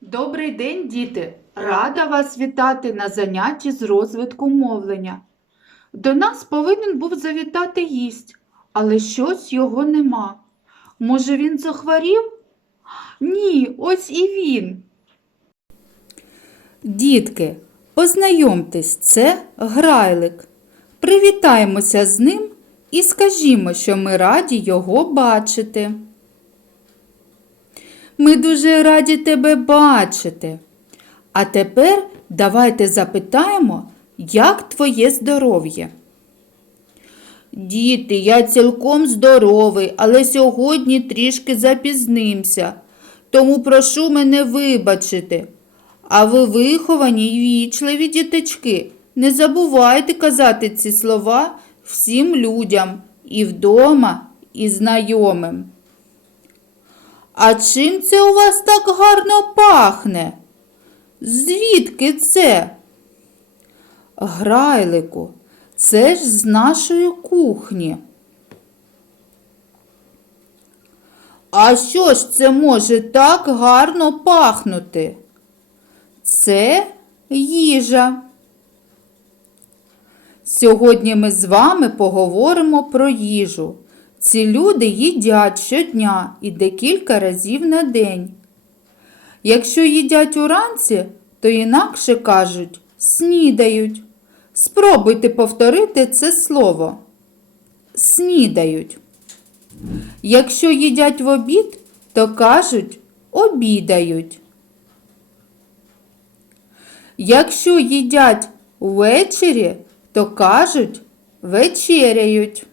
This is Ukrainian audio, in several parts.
Добрий день, діти! Рада вас вітати на занятті з розвитку мовлення. До нас повинен був завітати гість, але щось його нема. Може, він захворів? Ні, ось і він. Дітки, познайомтесь, це грайлик. Привітаємося з ним і скажімо, що ми раді його бачити. Ми дуже раді тебе бачити. А тепер давайте запитаємо, як твоє здоров'я. Діти, я цілком здоровий, але сьогодні трішки запізнимся, тому прошу мене вибачити. А ви виховані й вічливі діточки. Не забувайте казати ці слова всім людям і вдома, і знайомим. А чим це у вас так гарно пахне? Звідки це? Грайлику, це ж з нашої кухні. А що ж це може так гарно пахнути? Це їжа. Сьогодні ми з вами поговоримо про їжу. Ці люди їдять щодня і декілька разів на день. Якщо їдять уранці, то інакше кажуть снідають. Спробуйте повторити це слово. Снідають. Якщо їдять в обід, то кажуть обідають. Якщо їдять ввечері, то кажуть вечеряють.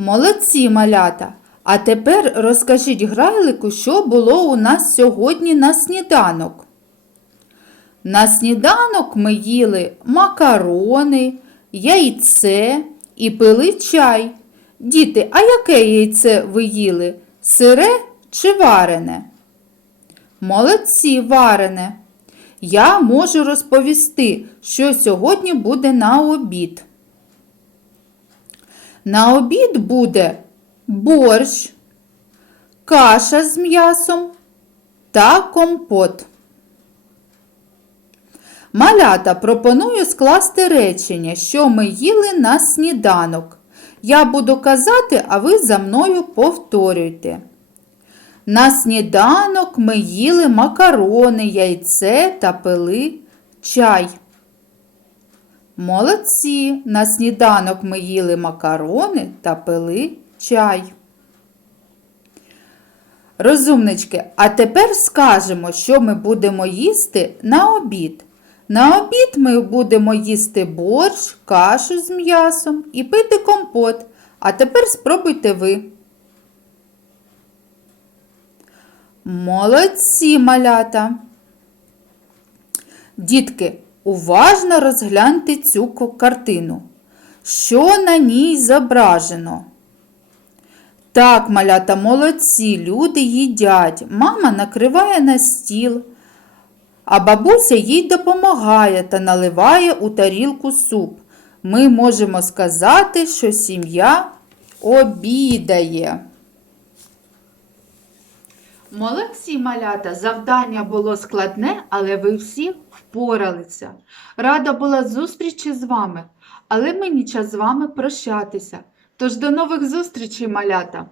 Молодці, малята! А тепер розкажіть грайлику, що було у нас сьогодні на сніданок. На сніданок ми їли макарони, яйце і пили чай. Діти, а яке яйце ви їли? Сире чи варене? Молодці, варене. Я можу розповісти, що сьогодні буде на обід. На обід буде борщ, каша з м'ясом та компот. Малята пропоную скласти речення, що ми їли на сніданок. Я буду казати, а ви за мною повторюйте. На сніданок ми їли макарони, яйце та пили чай. Молодці! На сніданок ми їли макарони та пили чай. Розумнички, а тепер скажемо, що ми будемо їсти на обід. На обід ми будемо їсти борщ, кашу з м'ясом і пити компот. А тепер спробуйте ви. Молодці малята. Дітки, уважно розгляньте цю картину. Що на ній зображено? Так, малята, молодці, люди їдять. Мама накриває на стіл, а бабуся їй допомагає та наливає у тарілку суп. Ми можемо сказати, що сім'я обідає. Молодці, малята, завдання було складне, але ви всі впоралися. Рада була зустрічі з вами, але мені час з вами прощатися. Тож до нових зустрічей, малята!